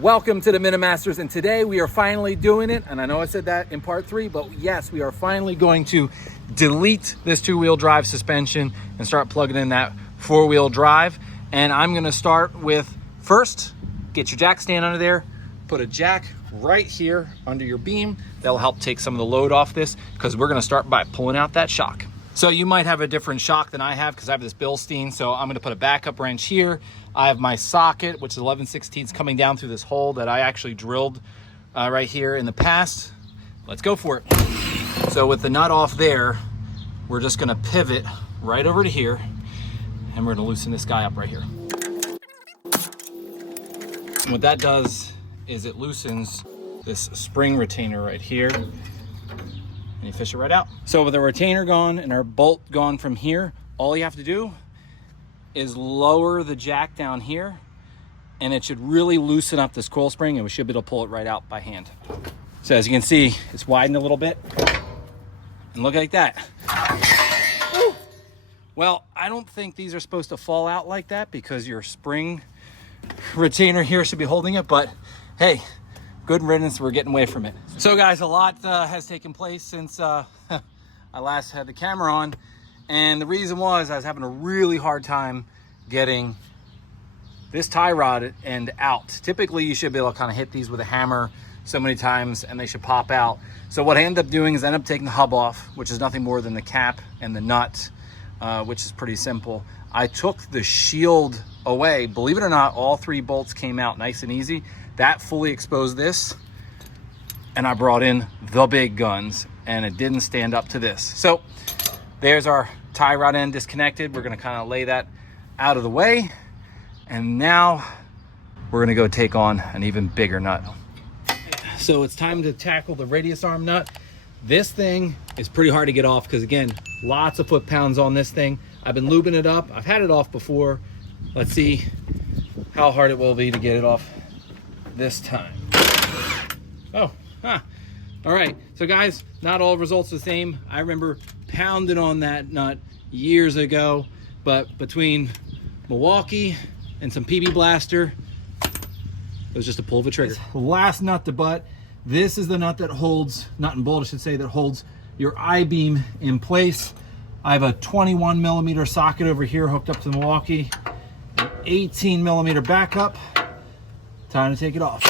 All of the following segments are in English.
Welcome to the Minimasters, and today we are finally doing it. And I know I said that in part 3, but yes, we are finally going to delete this 2-wheel drive suspension and start plugging in that 4-wheel drive. And I'm gonna start with, first, get your jack stand under there, put a jack right here under your beam. That'll help take some of the load off this, because we're gonna start by pulling out that shock. So you might have a different shock than I have, because I have this Bilstein. So I'm gonna put a backup wrench here. I have my socket, which is 11/16 coming down through this hole that I actually drilled right here in the past. Let's go for it. So with the nut off there, we're just gonna pivot right over to here, and we're gonna loosen this guy up right here. And what that does is it loosens this spring retainer right here, and you fish it right out. So with the retainer gone and our bolt gone from here, all you have to do is lower the jack down here, and it should really loosen up this coil spring, and we should be able to pull it right out by hand. So as you can see, it's widened a little bit, and look like that. Woo! Well, I don't think these are supposed to fall out like that, because your spring retainer here should be holding it, but hey, good riddance, we're getting away from it. So guys, a lot has taken place since I last had the camera on. And the reason was I was having a really hard time getting this tie rod end out. Typically, you should be able to kind of hit these with a hammer so many times and they should pop out. So what I ended up doing is I ended up taking the hub off, which is nothing more than the cap and the nut, which is pretty simple. I took the shield away. Believe it or not, all 3 bolts came out nice and easy. That fully exposed this, and I brought in the big guns, and it didn't stand up to this. So there's our tie rod end disconnected. We're gonna kind of lay that out of the way. And now we're gonna go take on an even bigger nut. So it's time to tackle the radius arm nut. This thing is pretty hard to get off, because again, lots of foot-pounds on this thing. I've been lubing it up. I've had it off before. Let's see how hard it will be to get it off this time. Oh, huh. All right, so guys, not all results the same. I remember pounding on that nut years ago, but between Milwaukee and some PB Blaster, it was just a pull of a trigger. Last nut to butt. This is the nut that holds, nut and bolt I should say, that holds your I-beam in place. I have a 21mm socket over here hooked up to the Milwaukee, an 18mm backup. Time to take it off.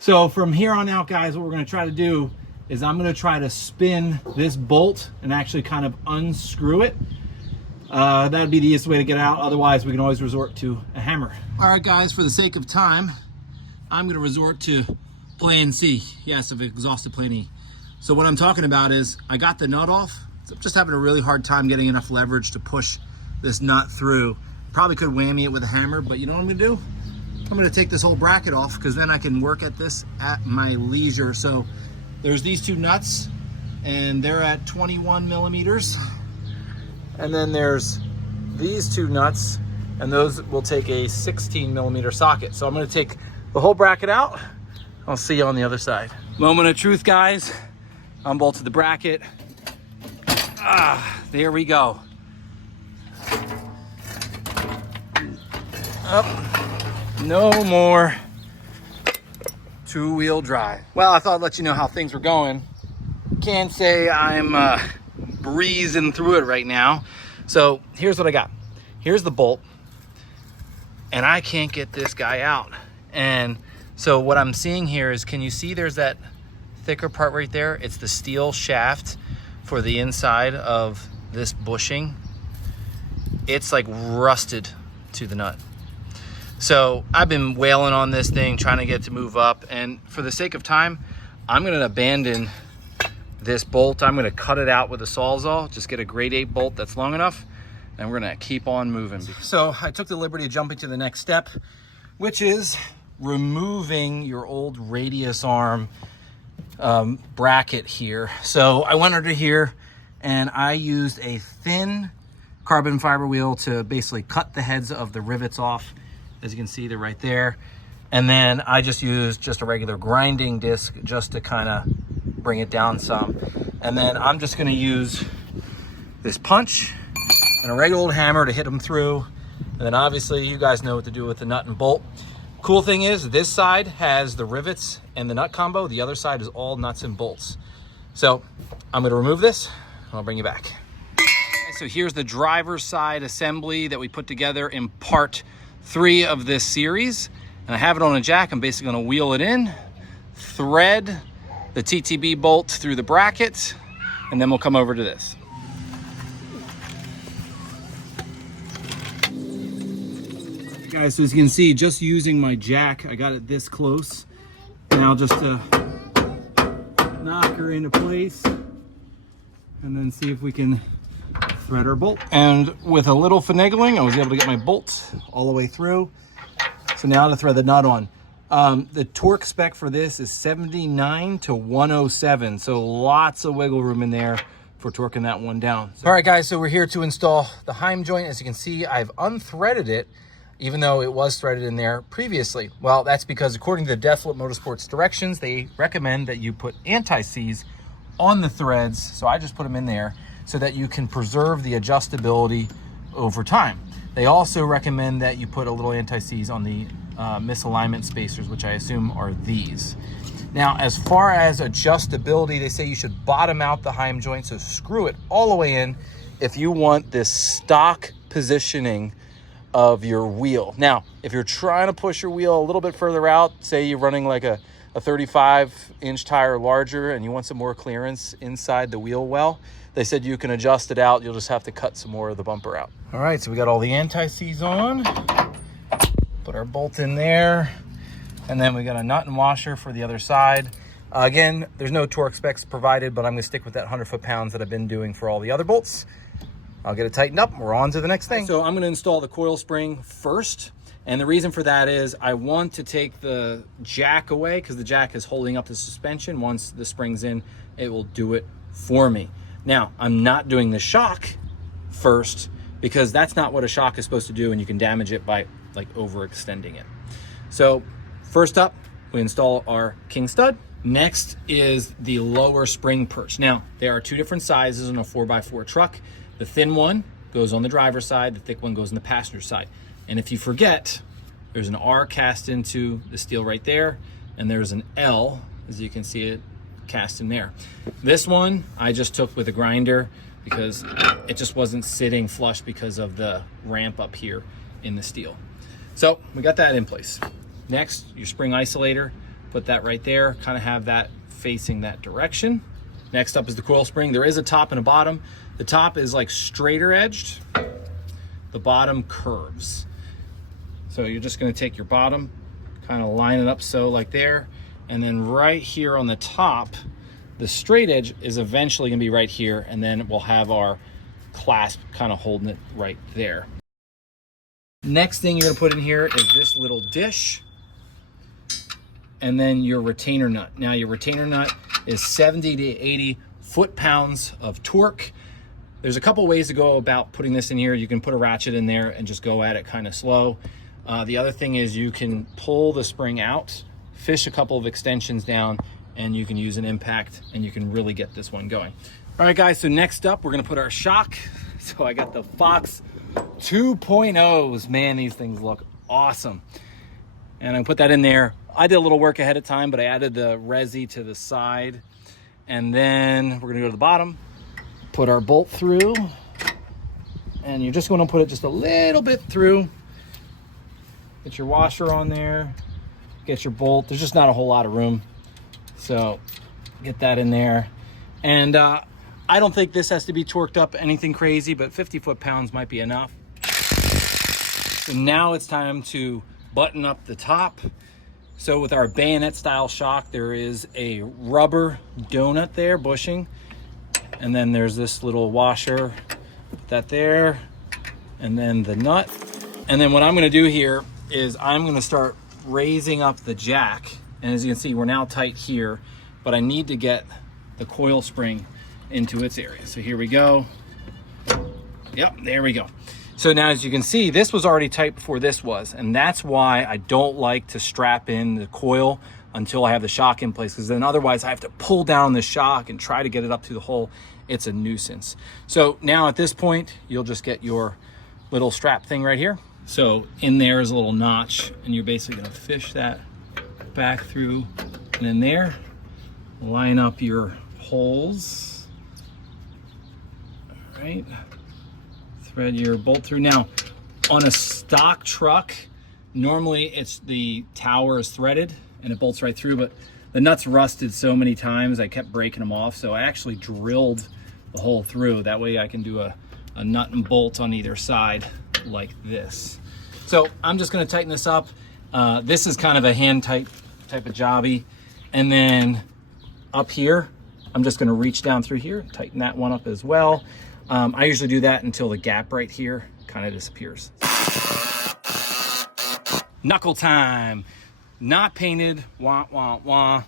So from here on out, guys, what we're gonna try to do is I'm gonna try to spin this bolt and actually kind of unscrew it. That'd be the easiest way to get out. Otherwise, we can always resort to a hammer. All right, guys, for the sake of time, I'm gonna resort to plan C. Yes, of exhausted plan E. So what I'm talking about is I got the nut off. So I'm just having a really hard time getting enough leverage to push this nut through. Probably could whammy it with a hammer, but you know what I'm gonna do? I'm gonna take this whole bracket off, because then I can work at this at my leisure. So there's these 2 nuts, and they're at 21mm. And then there's these 2 nuts, and those will take a 16mm socket. So I'm gonna take the whole bracket out. I'll see you on the other side. Moment of truth, guys. Unbolted the bracket. There we go. Up. No more 2-wheel drive. Well, I thought I'd let you know how things were going. Can't say I'm breezing through it right now. So here's what I got. Here's the bolt, and I can't get this guy out. And so what I'm seeing here is, can you see there's that thicker part right there? It's the steel shaft for the inside of this bushing. It's like rusted to the nut. So I've been wailing on this thing, trying to get it to move up. And for the sake of time, I'm gonna abandon this bolt. I'm gonna cut it out with a Sawzall, just get a grade 8 bolt that's long enough, and we're gonna keep on moving. So I took the liberty of jumping to the next step, which is removing your old radius arm bracket here. So I went under here and I used a thin carbon fiber wheel to basically cut the heads of the rivets off. As you can see, they're right there. And then I just used just a regular grinding disc just to kind of bring it down some. And then I'm just gonna use this punch and a regular old hammer to hit them through. And then obviously you guys know what to do with the nut and bolt. Cool thing is this side has the rivets and the nut combo. The other side is all nuts and bolts. So I'm gonna remove this and I'll bring you back. Okay, so here's the driver's side assembly that we put together in part 3 of this series. And I have it on a jack. I'm basically gonna wheel it in, thread the TTB bolt through the bracket, and then we'll come over to this. Guys, so as you can see, just using my jack, I got it this close. Now just to knock her into place and then see if we can thread our bolt. And with a little finagling, I was able to get my bolt all the way through. So now to thread the nut on. The torque spec for this is 79 to 107. So lots of wiggle room in there for torquing that one down. All right, guys, so we're here to install the Heim joint. As you can see, I've unthreaded it, even though it was threaded in there previously. Well, that's because according to the Deathloop Motorsports directions, they recommend that you put anti-seize on the threads. So I just put them in there so that you can preserve the adjustability over time. They also recommend that you put a little anti-seize on the misalignment spacers, which I assume are these. Now, as far as adjustability, they say you should bottom out the Heim joint, so screw it all the way in if you want this stock positioning of your wheel. Now, if you're trying to push your wheel a little bit further out, say you're running like a 35-inch tire larger and you want some more clearance inside the wheel well, they said you can adjust it out. You'll just have to cut some more of the bumper out. All right, so we got all the anti-seize on. Put our bolt in there. And then we got a nut and washer for the other side. Again, there's no torque specs provided, but I'm gonna stick with that 100 foot-pounds that I've been doing for all the other bolts. I'll get it tightened up and we're on to the next thing. So I'm gonna install the coil spring first. And the reason for that is I want to take the jack away because the jack is holding up the suspension. Once the spring's in, it will do it for me. Now, I'm not doing the shock first because that's not what a shock is supposed to do, and you can damage it by like overextending it. So first up, we install our king stud. Next is the lower spring perch. Now, there are 2 different sizes on a 4x4 truck. The thin one goes on the driver's side, the thick one goes on the passenger side. And if you forget, there's an R cast into the steel right there, and there's an L, as you can see it, cast in there. This one I just took with a grinder because it just wasn't sitting flush because of the ramp up here in the steel. So we got that in place. Next, your spring isolator, put that right there, kind of have that facing that direction. Next up is the coil spring. There is a top and a bottom. The top is like straighter edged, the bottom curves. So you're just gonna take your bottom, kind of line it up so like there, and then right here on the top, the straight edge is eventually gonna be right here, and then we'll have our clasp kind of holding it right there. Next thing you're gonna put in here is this little dish, and then your retainer nut. Now your retainer nut is 70 to 80 foot-pounds of torque. There's a couple ways to go about putting this in here. You can put a ratchet in there and just go at it kind of slow. The other thing is you can pull the spring out, fish a couple of extensions down, and you can use an impact and you can really get this one going. All right, guys, so next up, we're gonna put our shock. So I got the Fox 2.0s. Man, these things look awesome. And I put that in there. I did a little work ahead of time, but I added the resi to the side. And then we're gonna go to the bottom, put our bolt through, and you're just gonna put it just a little bit through. Get your washer on there, get your bolt. There's just not a whole lot of room. So get that in there. And I don't think this has to be torqued up anything crazy, but 50 foot-pounds might be enough. So now it's time to button up the top. So with our bayonet style shock, there is a rubber donut there, bushing. And then there's this little washer, put that there, and then the nut. And then what I'm gonna do here is I'm gonna start raising up the jack. And as you can see, we're now tight here, but I need to get the coil spring into its area. So here we go. Yep, there we go. So now as you can see, this was already tight before this was, and that's why I don't like to strap in the coil until I have the shock in place, because then otherwise I have to pull down the shock and try to get it up through the hole. It's a nuisance. So now at this point, you'll just get your little strap thing right here, So in there is a little notch, and you're basically gonna fish that back through and in there. Line up your holes. All right. Thread your bolt through. Now, on a stock truck, normally it's the tower is threaded and it bolts right through, but the nuts rusted so many times I kept breaking them off, so I actually drilled the hole through. That way I can do a nut and bolt on either side like this. So I'm just gonna tighten this up. This is kind of a hand tight type of jobby. And then up here, I'm just gonna reach down through here, tighten that one up as well. I usually do that until the gap right here kind of disappears. Knuckle time. Not painted, wah, wah, wah,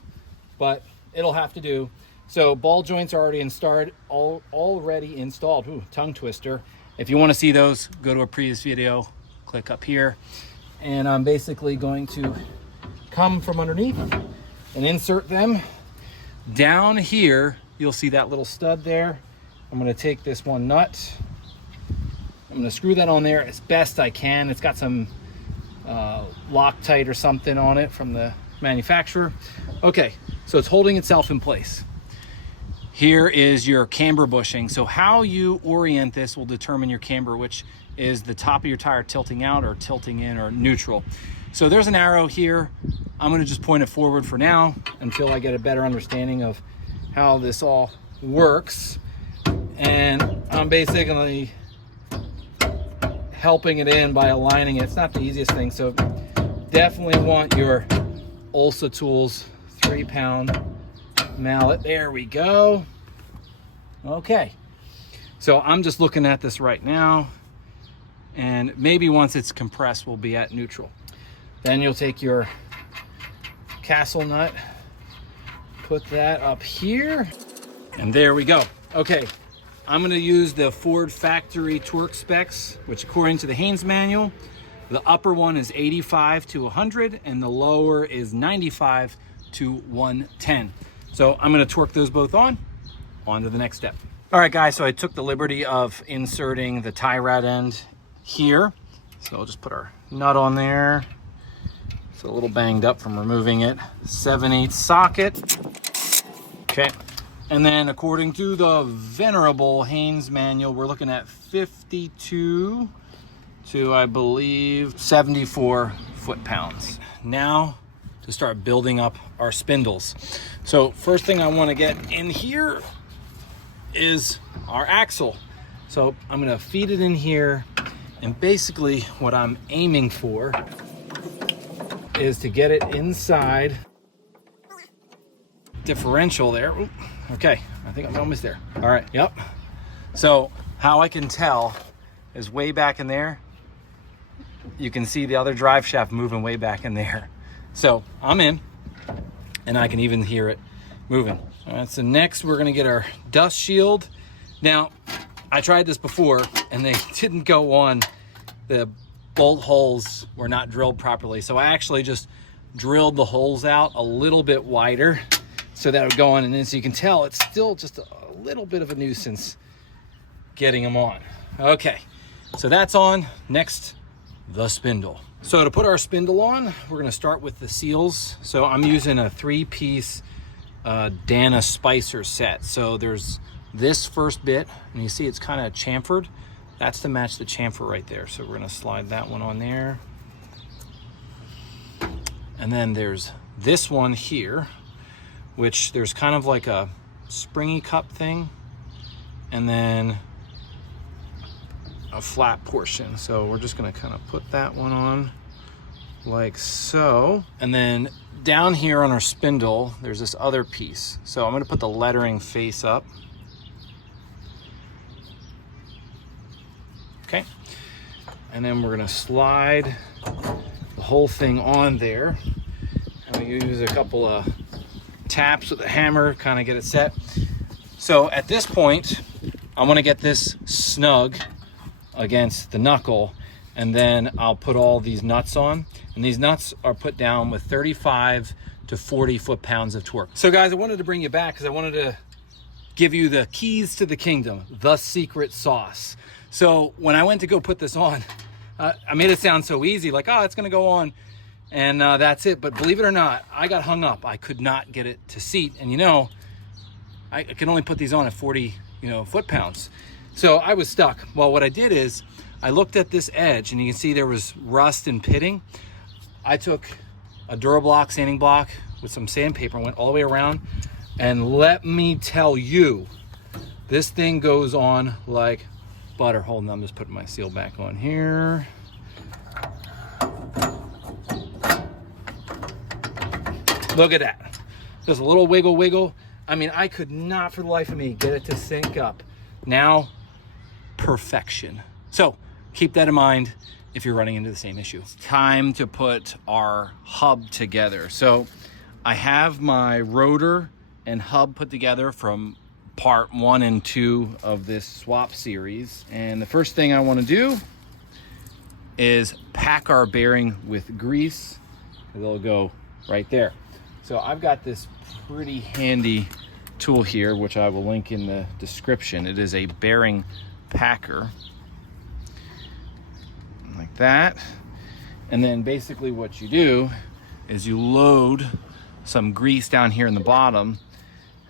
but it'll have to do. So ball joints are already installed. Ooh, tongue twister. If you want to see those, go to a previous video, click up here. And I'm basically going to come from underneath and insert them. Down here, you'll see that little stud there. I'm gonna take this one nut. I'm gonna screw that on there as best I can. It's got some Loctite or something on it from the manufacturer. Okay, so it's holding itself in place. Here is your camber bushing. So how you orient this will determine your camber, which is the top of your tire tilting out or tilting in or neutral. So there's an arrow here. I'm gonna just point it forward for now until I get a better understanding of how this all works. And I'm basically helping it in by aligning it. It's not the easiest thing, so definitely want your Ulsa Tools 3-pound mallet. There we go. Okay, so I'm just looking at this right now, and maybe once it's compressed, we'll be at neutral. Then you'll take your castle nut, put that up here, and there we go. Okay, I'm gonna use the Ford factory torque specs, which according to the Haynes manual, the upper one is 85 to 100 and the lower is 95 to 110. So I'm gonna torque those both on to the next step. All right guys, so I took the liberty of inserting the tie rod end here. So I'll just put our nut on there. It's a little banged up from removing it. 7/8 socket. Okay. And then according to the venerable Haynes manual, we're looking at 52 to, I believe, 74 foot-pounds. Now to start building up our spindles. So first thing I want to get in here is our axle. So I'm gonna feed it in here, and basically what I'm aiming for is to get it inside differential there. Ooh, okay, I think I'm almost there. All right, yep. So how I can tell is way back in there, you can see the other drive shaft moving way back in there. So I'm in, and I can even hear it moving. All right, so next we're gonna get our dust shield. Now, I tried this before and they didn't go on. The bolt holes were not drilled properly. So I actually just drilled the holes out a little bit wider so that would go on. And then so you can tell it's still just a little bit of a nuisance getting them on. Okay, so that's on. Next, the spindle. So to put our spindle on, we're gonna start with the seals. So I'm using a 3-piece Dana Spicer set. So there's this first bit, and you see it's kind of chamfered. That's to match the chamfer right there. So we're gonna slide that one on there. And then there's this one here, which there's kind of like a springy cup thing, and then a flat portion. So we're just gonna kind of put that one on like so. And then down here on our spindle, there's this other piece. So I'm gonna put the lettering face up. Okay. And then we're gonna slide the whole thing on there. And we use a couple of taps with a hammer, kind of get it set. So at this point, I wanna get this snug against the knuckle, and then I'll put all these nuts on. And these nuts are put down with 35 to 40 foot-pounds of torque. So guys, I wanted to bring you back because I wanted to give you the keys to the kingdom, the secret sauce. So when I went to go put this on, I made it sound so easy, like, oh, it's gonna go on and that's it. But believe it or not, I got hung up. I could not get it to seat. And you know, I can only put these on at 40, foot-pounds. So I was stuck. Well, what I did is I looked at this edge and you can see there was rust and pitting. I took a Durablock sanding block with some sandpaper and went all the way around. And let me tell you, this thing goes on like butter. Hold on, I'm just putting my seal back on here. Look at that. Just a little wiggle, wiggle. I mean, I could not for the life of me get it to sync up. Now, perfection. So keep that in mind if you're running into the same issue. It's time to put our hub together. So I have my rotor and hub put together from part 1 and 2 of this swap series. And the first thing I want to do is pack our bearing with grease. It'll go right there. So I've got this pretty handy tool here, which I will link in the description. It is a bearing packer, like that. And then basically what you do is you load some grease down here in the bottom,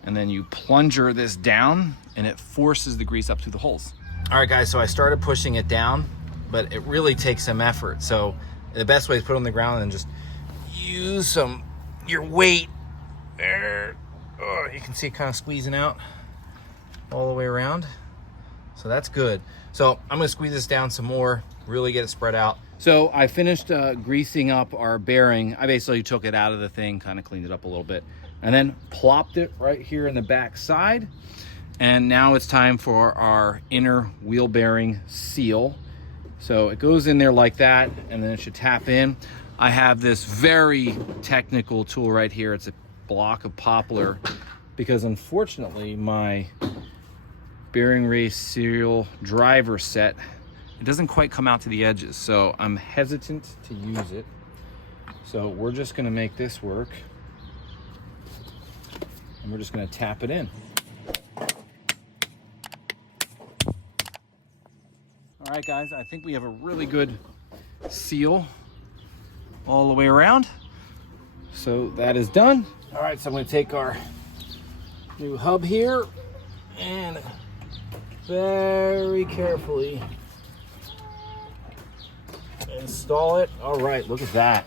and then you plunger this down and it forces the grease up through the holes. All right guys, so I started pushing it down, but it really takes some effort. So the best way is put it on the ground and just use your weight there. Oh, you can see it kind of squeezing out all the way around. So that's good. So I'm gonna squeeze this down some more, really get it spread out. So I finished greasing up our bearing. I basically took it out of the thing, kind of cleaned it up a little bit, and then plopped it right here in the back side. And now it's time for our inner wheel bearing seal. So it goes in there like that, and then it should tap in. I have this very technical tool right here. It's a block of poplar, because unfortunately my bearing race seal driver set, it doesn't quite come out to the edges, so I'm hesitant to use it. So we're just gonna make this work, and we're just gonna tap it in. All right guys, I think we have a really good seal all the way around. So that is done. All right, so I'm gonna take our new hub here and very carefully install it. All right, look at that.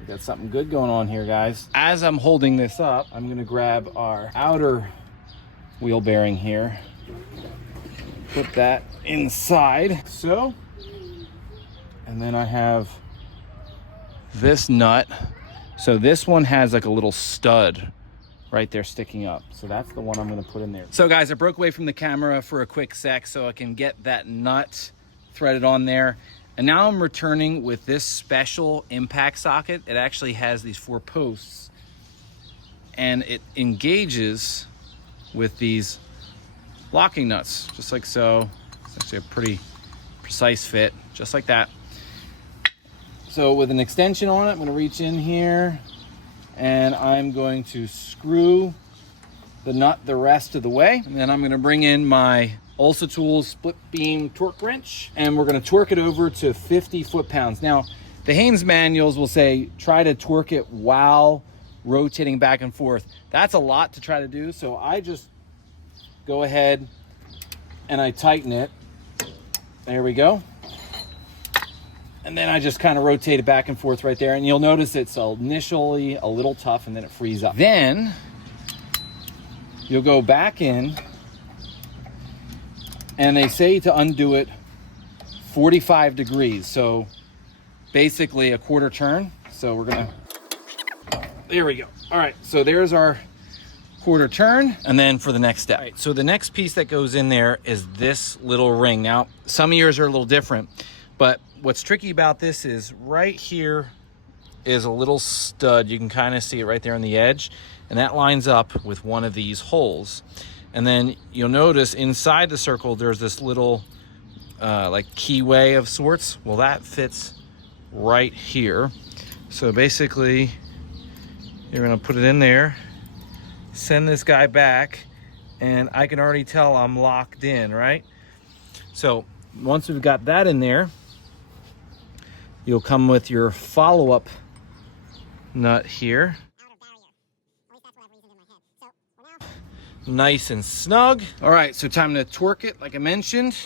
We got something good going on here, guys. As I'm holding this up, I'm gonna grab our outer wheel bearing here, put that inside, so, and then I have this nut. So this one has like a little stud right there sticking up. So that's the one I'm gonna put in there. So guys, I broke away from the camera for a quick sec so I can get that nut threaded on there. And now I'm returning with this special impact socket. It actually has these 4 posts, and it engages with these locking nuts, just like so. It's actually a pretty precise fit, just like that. So with an extension on it, I'm gonna reach in here and I'm going to screw the nut the rest of the way. And then I'm gonna bring in my Ulsa Tools split beam torque wrench, and we're gonna torque it over to 50 foot-pounds. Now, the Haynes manuals will say, try to torque it while rotating back and forth. That's a lot to try to do, so I just go ahead and I tighten it. There we go. And then I just kind of rotate it back and forth right there. And you'll notice it's initially a little tough and then it frees up. Then you'll go back in, and they say to undo it 45 degrees. So basically a quarter turn. So we're gonna, there we go. All right, so there's our quarter turn. And then for the next step. All right, so the next piece that goes in there is this little ring. Now, some of yours are a little different, but what's tricky about this is right here is a little stud. You can kind of see it right there on the edge, and that lines up with one of these holes. And then you'll notice inside the circle, there's this little like keyway of sorts. Well, that fits right here. So basically, you're gonna put it in there, send this guy back, and I can already tell I'm locked in, right? So once we've got that in there, you'll come with your follow-up nut here. Nice and snug. All right, so time to torque it. Like I mentioned,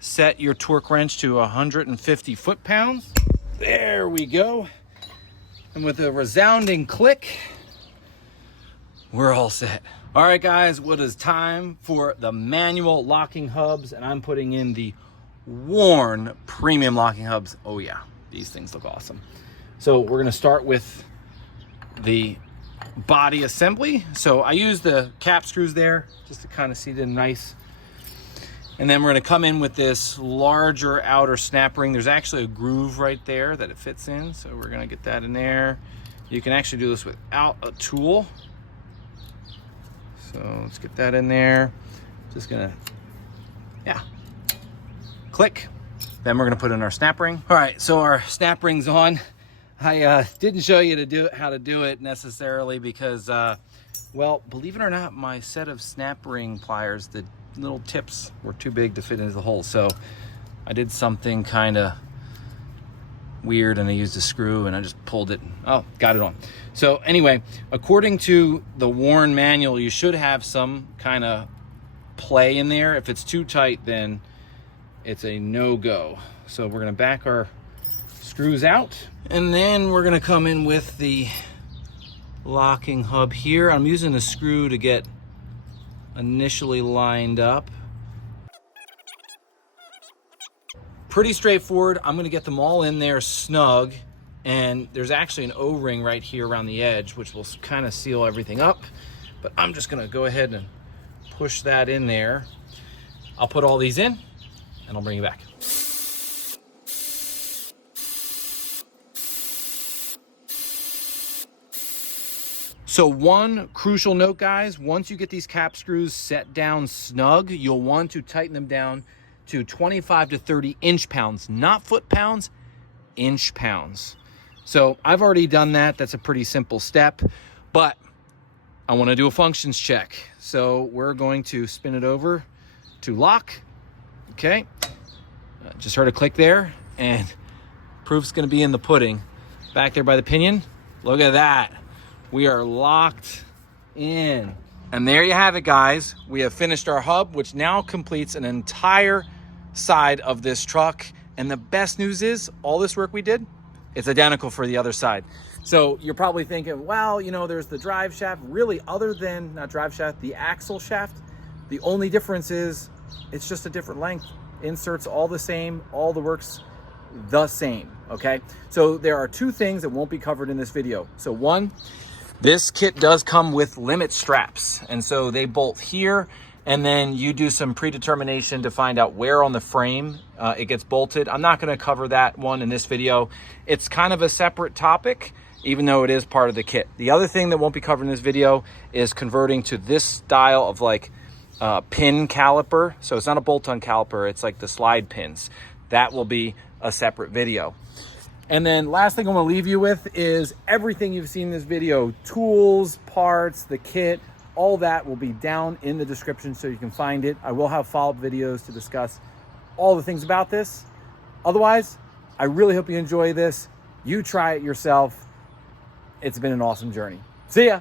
set your torque wrench to 150 foot-pounds. There we go. And with a resounding click, we're all set. All right, guys, what is time for the manual locking hubs? And I'm putting in the Warn premium locking hubs. Oh yeah, these things look awesome. So we're gonna start with the body assembly. So I use the cap screws there just to kind of see them nice. And then we're gonna come in with this larger outer snap ring. There's actually a groove right there that it fits in. So we're gonna get that in there. You can actually do this without a tool. So let's get that in there. Just gonna, yeah, click. Then we're gonna put in our snap ring. All right, so our snap ring's on. I didn't show you how to do it necessarily because, well, believe it or not, my set of snap ring pliers, the little tips were too big to fit into the hole. So I did something kind of weird and I used a screw and I just pulled it. Oh, got it on. So anyway, according to the Warn manual, you should have some kind of play in there. If it's too tight, then it's a no-go. So we're gonna back our screws out and then we're gonna come in with the locking hub here. I'm using a screw to get initially lined up. Pretty straightforward. I'm gonna get them all in there snug, and there's actually an O-ring right here around the edge which will kind of seal everything up, but I'm just gonna go ahead and push that in there. I'll put all these in and I'll bring you back. So one crucial note, guys, once you get these cap screws set down snug, you'll want to tighten them down to 25 to 30 inch pounds, not foot pounds, inch pounds. So I've already done that. That's a pretty simple step, but I want to do a functions check. So we're going to spin it over to lock. Okay. Just heard a click there and proof's going to be in the pudding. Back there by the pinion. Look at that. We are locked in. And there you have it, guys. We have finished our hub, which now completes an entire side of this truck. And the best news is all this work we did, it's identical for the other side. So you're probably thinking, well, you know, there's the drive shaft. Really, other than, not drive shaft, the axle shaft, the only difference is it's just a different length. Inserts all the same, all the work's the same, okay? So there are two things that won't be covered in this video. So one, this kit does come with limit straps, and so they bolt here, and then you do some predetermination to find out where on the frame it gets bolted. I'm not gonna cover that one in this video. It's kind of a separate topic, even though it is part of the kit. The other thing that won't be covered in this video is converting to this style of like pin caliper. So it's not a bolt-on caliper, it's like the slide pins. That will be a separate video. And then last thing I'm gonna leave you with is everything you've seen in this video, tools, parts, the kit, all that will be down in the description so you can find it. I will have follow-up videos to discuss all the things about this. Otherwise, I really hope you enjoy this. You try it yourself. It's been an awesome journey. See ya.